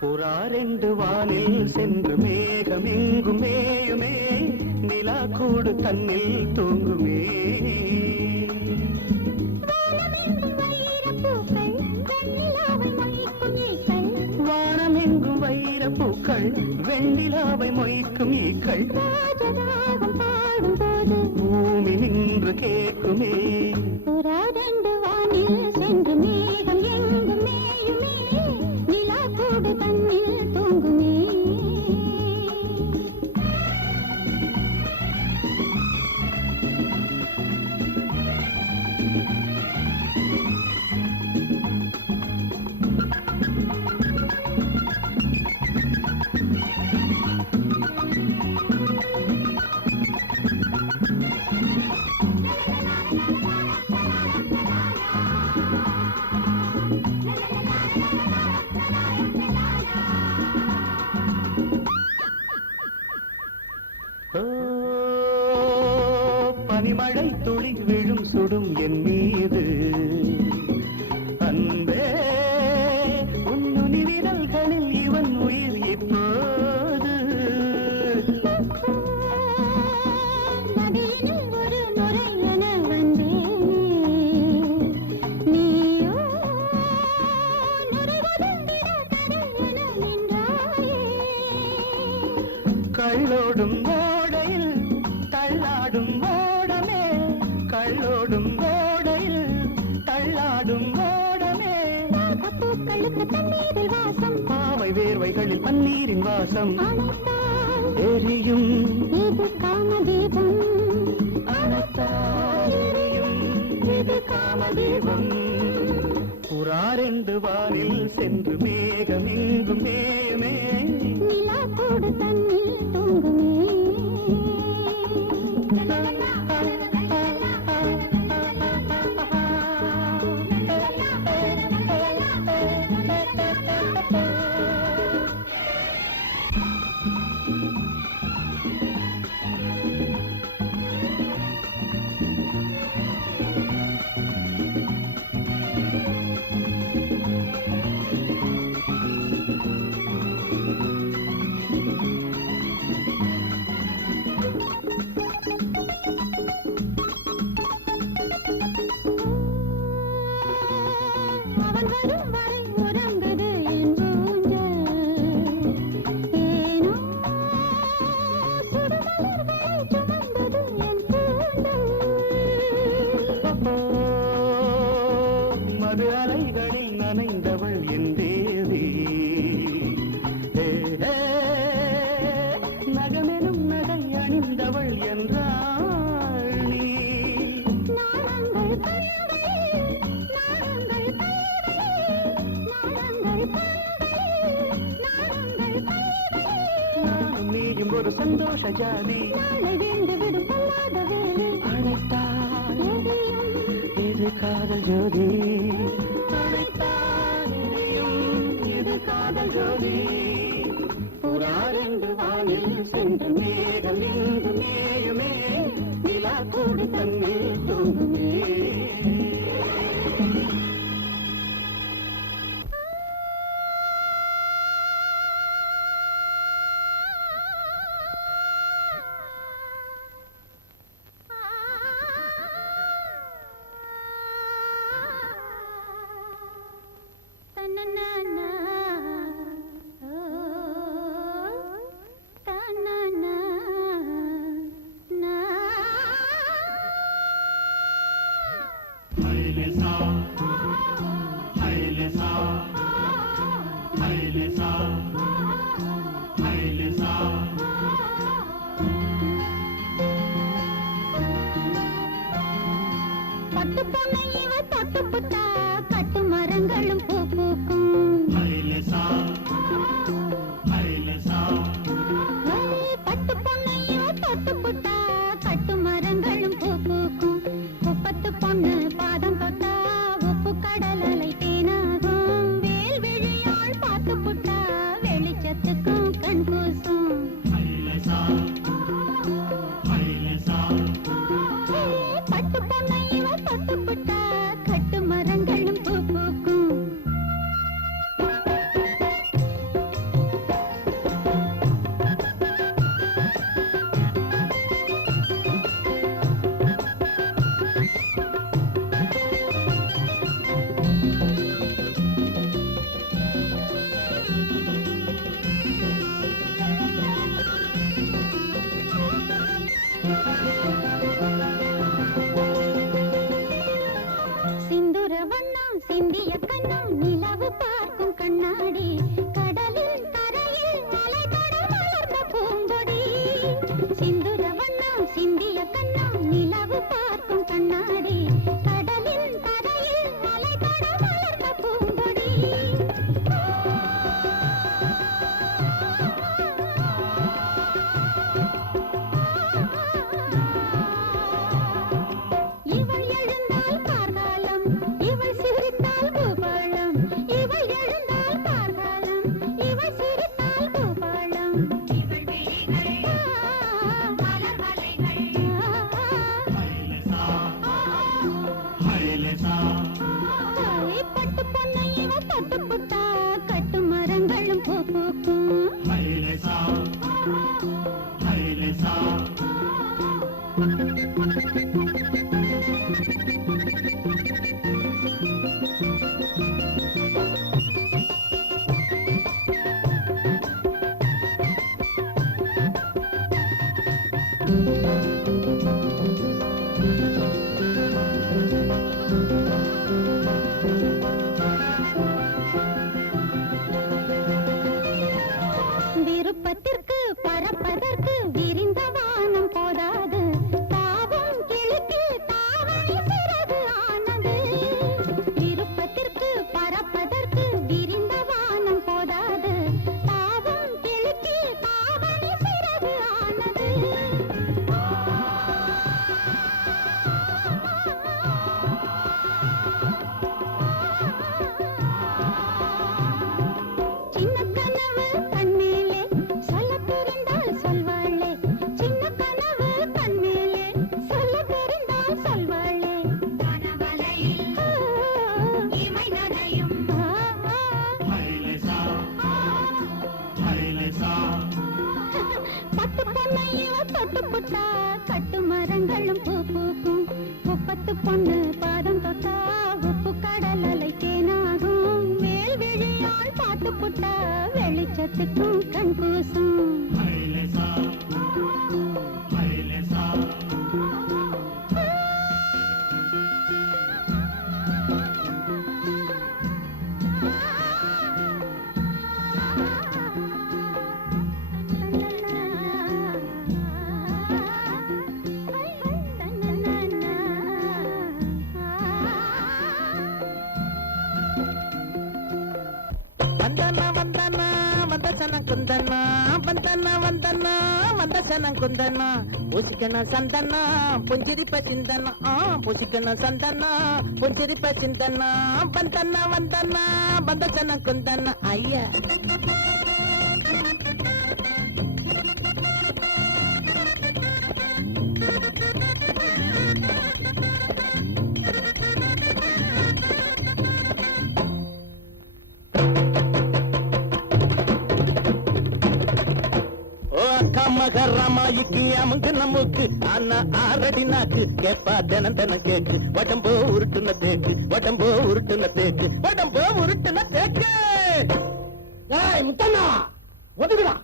புறாரெண்டு வானில் சென்று மேகமெங்கும் மேயுமே, நிலா கூடு தன்னில் தூங்குமே. வானமெங்கும் வைரப்பூக்கள் வெண்ணிலாவை மொய்க்கும் ஈக்கள், பூமி நின்று கேட்குமே. புறாரெண்டு வானில் சென்று மேகம் எங்கும் மேயுமே, நிலா கூடு தன்னில் தூங்குமே. பனிமழை துளி விழும் சுடும் என் மீது அன்பே, உன்னுனி விரல்களில் இவன் உயிர் இப்போது. நதியினில் ஒரு நுரை என வந்தேன், நீயோ நுரை ஒதுங்கிட தடை என நின்றாயே. கள்ளோடும் ஓடையில் தள்ளாடும் ஓடமே, கள்ளோடும் ஓடையில் தள்ளாடும் ஓடமே. பூக்களுக்கு தண்ணீரில் வாசம், பாவை வேர்வைகளில் பன்னீரின் வாசம். அணைத்தால் எரியும் இது காமதீபம், அணைத்தால் எரியும் இது காமதீபம். புறாரெண்டு வானில் சென்று மேகமெங்கும் மேயுமே, நிலா கூடு தன்னில் தூங்குமே. அவன் வரும் வரை உறங்குது என் ஊஞ்சல், ஏனோ சுடுமலர்களை சுமந்தது என் கூந்தல். மது அலைகளில் நனைந்தவள் என் தேவி, நகமெனும் நகை அணிந்தவள் என்றாள் நீ. நாணங்கள் கண்களே, நாணங்கள் கண்களே, நாணங்கள் கண்களே, நாணங்கள் கண்களே. நானும் நீயும் ஒரு சந்தோஷ ஜாதி, நாளை வீழ்ந்து விடும் பொல்லாத வேலை, அழைத்தால் எரியும் இது காதல் ஜோதி, அழைத்தால் எரியும் இது காதல் ஜோதி. புறாரெண்டு வானில் சென்று மேகம் இங்கு மேயுமே, நிலா கூடு தன்னில் தூங்குமே. தன்னன்னா ஓ தன்னன்னா நா. ஹைலேசா ஹைலேசா ஹைலேசா ஹைலேசா. பட்டு பொண்ணை இவ தொட்டு புட்டா, கட்டு மரங்களும் பூ பூக்கும். ஹைலேசா ஹைலேசா. பட்டு பொண்ணை இவ தொட்டு புட்டா, கட்டு மரங்களும் பூ பூக்கும். குப்பத்து பொண்ணு பாதம் தொட்டா, உப்பு கடல் அலை தேனாகும். வேல் விழியாள் பார்த்து புட்டா, வெளிச்சத்துக்கும் கண் கூசும். ஹைலேசா ஹைலேசா. பட்டு பொண்ணை இவ பட்டு பொண்ணு பாதம் தொட்டா உப்பு கடல் அலை தேனாகும் மேல் விழியால் பாட்டு புட்டா வெளிச்சத்துக்கும் கண் கூசும் குந்தண்ணா வந்தண்ணா வந்தண்ணா வந்த சனம் குந்தண்ணா பூசிக்கணும் சந்தண்ணா புஞ்சிரிப்ப சிந்தண்ணா பூசிக்கணும் சந்தண்ணா புஞ்சிரிப்ப சிந்தண்ணா வந்தண்ணா வந்தண்ணா வந்த சனம் குந்தண்ணா ஐயா மகரமாயிக்கு அமுங்க நமக்கு ஆனா ஆரடி நாக்கு கேப்பா தினம் தினம் கேக்கு வடம்போ உருட்டுன தேக்கு வடம்போ உருட்டுன தேக்கு வடம்போ உருட்டுன தேக்கு முத்தண்ணா ஒதுக்குதான்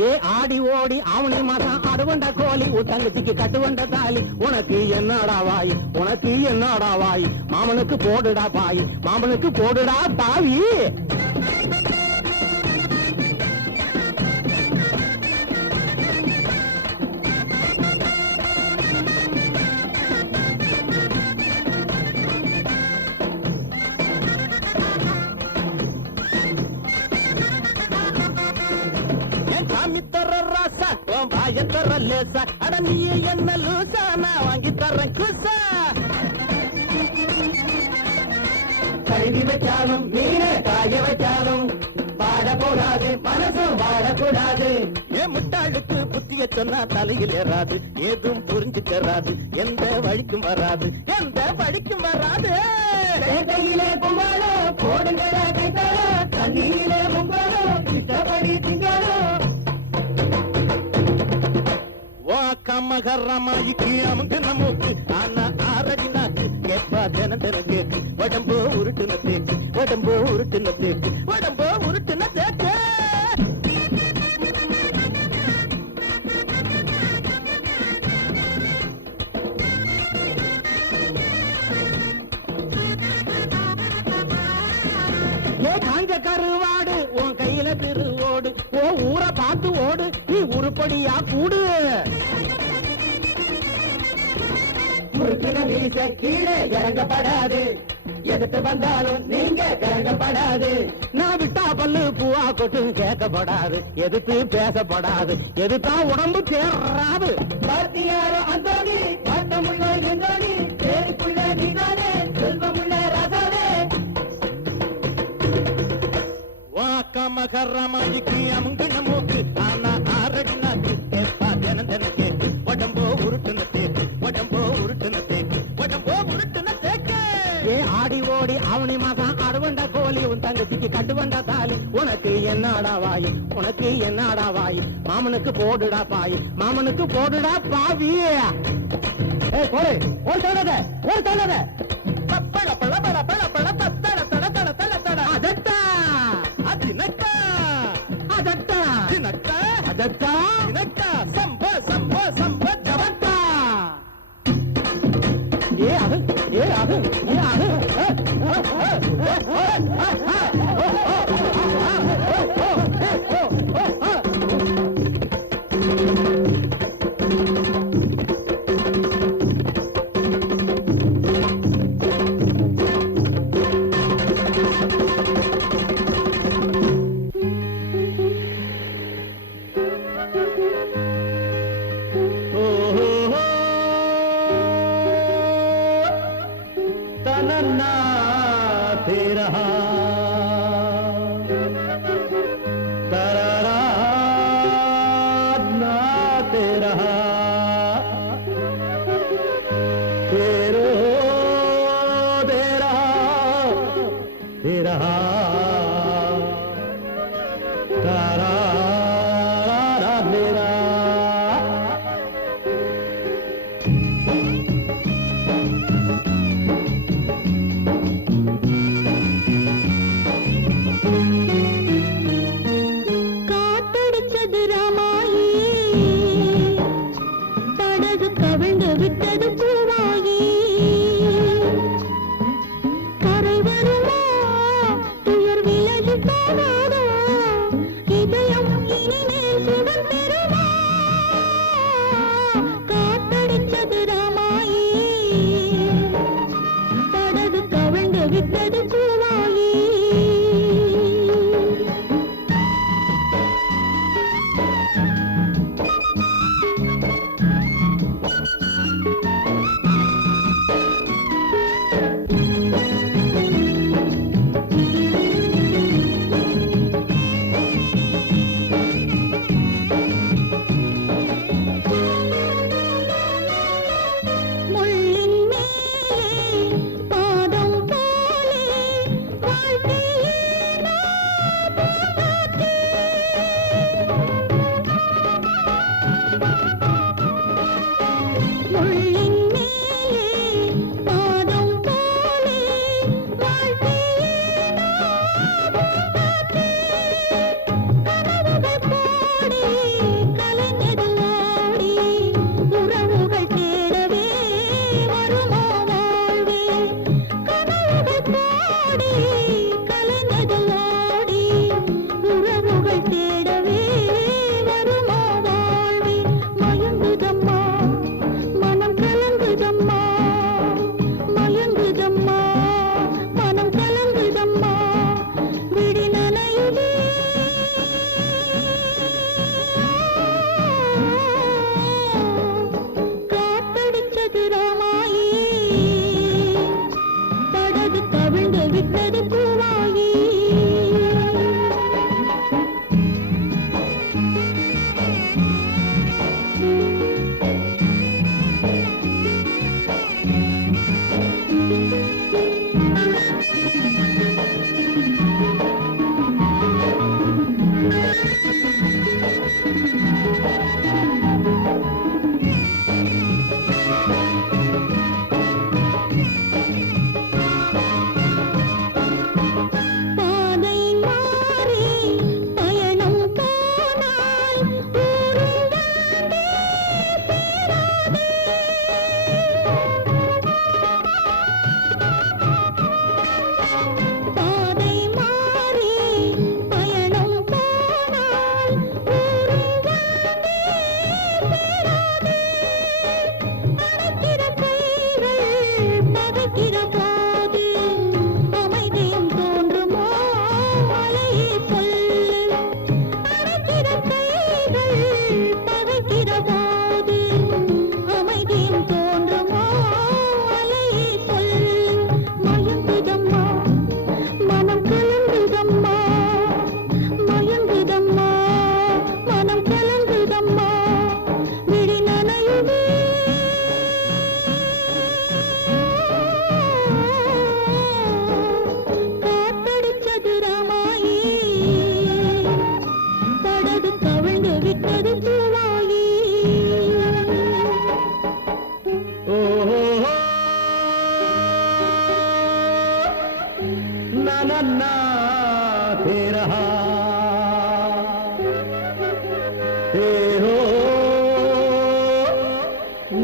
ஏ ஆடி ஓடி ஆவணி மாதம் அடுவண்ட கோழி உத்தங்கச்சிக்கு கட்டுவண்ட தாலி உனக்கு என்னடா வாய் உனக்கு என்னடா வாய் மாமனுக்கு போடுடா பாய் மாமனுக்கு போடுடா பாவி அட நீ என்ன லூசா நான் வாங்கி தர்றேன் குசா கழுவி வைச்சாலும் மீனே காய வைச்சாலும் பாடக்கூடாது மனசும் பாடக்கூடாது ஏன் முட்டாளுக்கு புத்திய சொன்னா தலையில் ஏறாது ஏதும் புரிஞ்சுக்கறாது எந்த வழிக்கும் வராது எந்த வழிக்கும் வராது கையிலே கும்பாலோ போடுங்கடா கைத்தாலோ தண்ணியிலே முங்காலோ இஷ்டப்படி திங்காலோ மகரமாயிக்கு அமுங்க நமக்கு ஆனா ஆரடி நாக்கு கேப்பா தினம் தினம் கேக்கு உடம்போ உருட்டுன தேக்கு உடம்போ உருட்டுன தேக்கு உடம்போ உருட்டுன தேக்கு காஞ்ச கருவாடு உன் கையில திருவோடு ஓ ஊரை பார்த்து ஓடு நீ உருப்படியா கூடு கீழே இறங்கப்படாது எதுக்கு வந்தாலும் நீங்க இறங்கப்படாது நான் விட்டா பல்லு பூவா கொட்டும் கேட்கப்படாது எதுக்கு பேசப்படாது எதுதான் உடம்பு தேராது பாத்தியாரோ அந்தோனி பாட்டமுள்ள நின்றோனி பேருக்குள்ள நீதானே செல்வமுள்ள ராசாவே மகரமாயிக்கு அமுங்க நமக்கு ஆனா ஆரடி நாக்கு கேப்பா தினம் தினம் கேக்கு உடம்போ உருட்டுன தேக்கு உடம்போ உருட்டுன தேக்கு உடம்போ உருட்டுன தேக்கு ஏ ஆடி ஓடி ஆவணி மாதம் அடுவண்ட கோழி உன் தங்கச்சிக்கு கட்டுவண்ட தாலி உனக்கு என்னடா வாய் உனக்கு என்னடா வாய் மாமனுக்கு போடுடா பாய் மாமனுக்கு போடுடா பாவி போடு ஒரு தடத ஒரு தடத பப்பட பட பட பட பட தட தட தட தட தட அதட்டா அதினக்கா அதட்டா தினக்கா அதட்டா தினக்கா சம்ப சம்ப சம்ப ஜவட்டா ஏ அது ஏ அது ஏ அது காத்தடிச்சது ராமாயி, படகு கவிழ்ந்து விட்டது பூவாயி. கரை வருமா, துயர் விலகி போகாதோ, இதயம் இனிமேல் சுகம் பெறுமா. காத்தடிச்சது ராமாயி, படகு கவிழ்ந்து விட்டது பூவாயி. முள்ளின் மேலே பாதம் போலே வாழ்க்கையே நான் முள்ளின் மேலே பாதம் போலே வாழ்க்கையே கனவுகள் போடி கலைஞது ஓடி உறவுகள் தேடவே வருமோ வாழ்வே. கனவுகள் போடி கலைஞது ஓடி உறவுகள் தேடவே வருமோ வாழ்வே. மயங்குதம்மா மனம் கலங்குதம்மா, மயங்குதம்மா மனம் கலங்குதம்மா, விடி நனையுதே. காத்தடிச்சது ராமாயி, படகு கவிழ்ந்து விட்டது பூவாயி. பாதை மாறி பயணம் போனால் ஊரும் வந்தே சேராதே. பாதை மாறி பயணம் போனால் ஊரும் வந்தே சேராதே. அணைக்கிற கைகள் பகைக்கிற போது அமைதியும் தோன்றுமோ அலையே சொல்லு. அணைக்கிற கைகள் பகைக்கிற போது அமைதியும் தோன்றுமோ அலையே சொல்லு. மயங்குதம்மா மனம் கலங்குதம்மா, மயங்குதம்மா மனம் கலங்குதம்மா, விடி நனையுதே. காத்தடிச்சது ராமாயி, படகு கவிழ்ந்து விட்டது பூவாயி. ஓஹோ ना ना ना हे रहा हे हो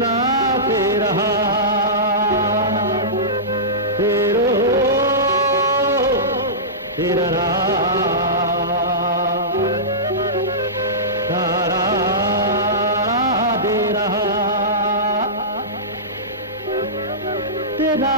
ना हे रहा हे रो तेरा तारा दे रहा तेरा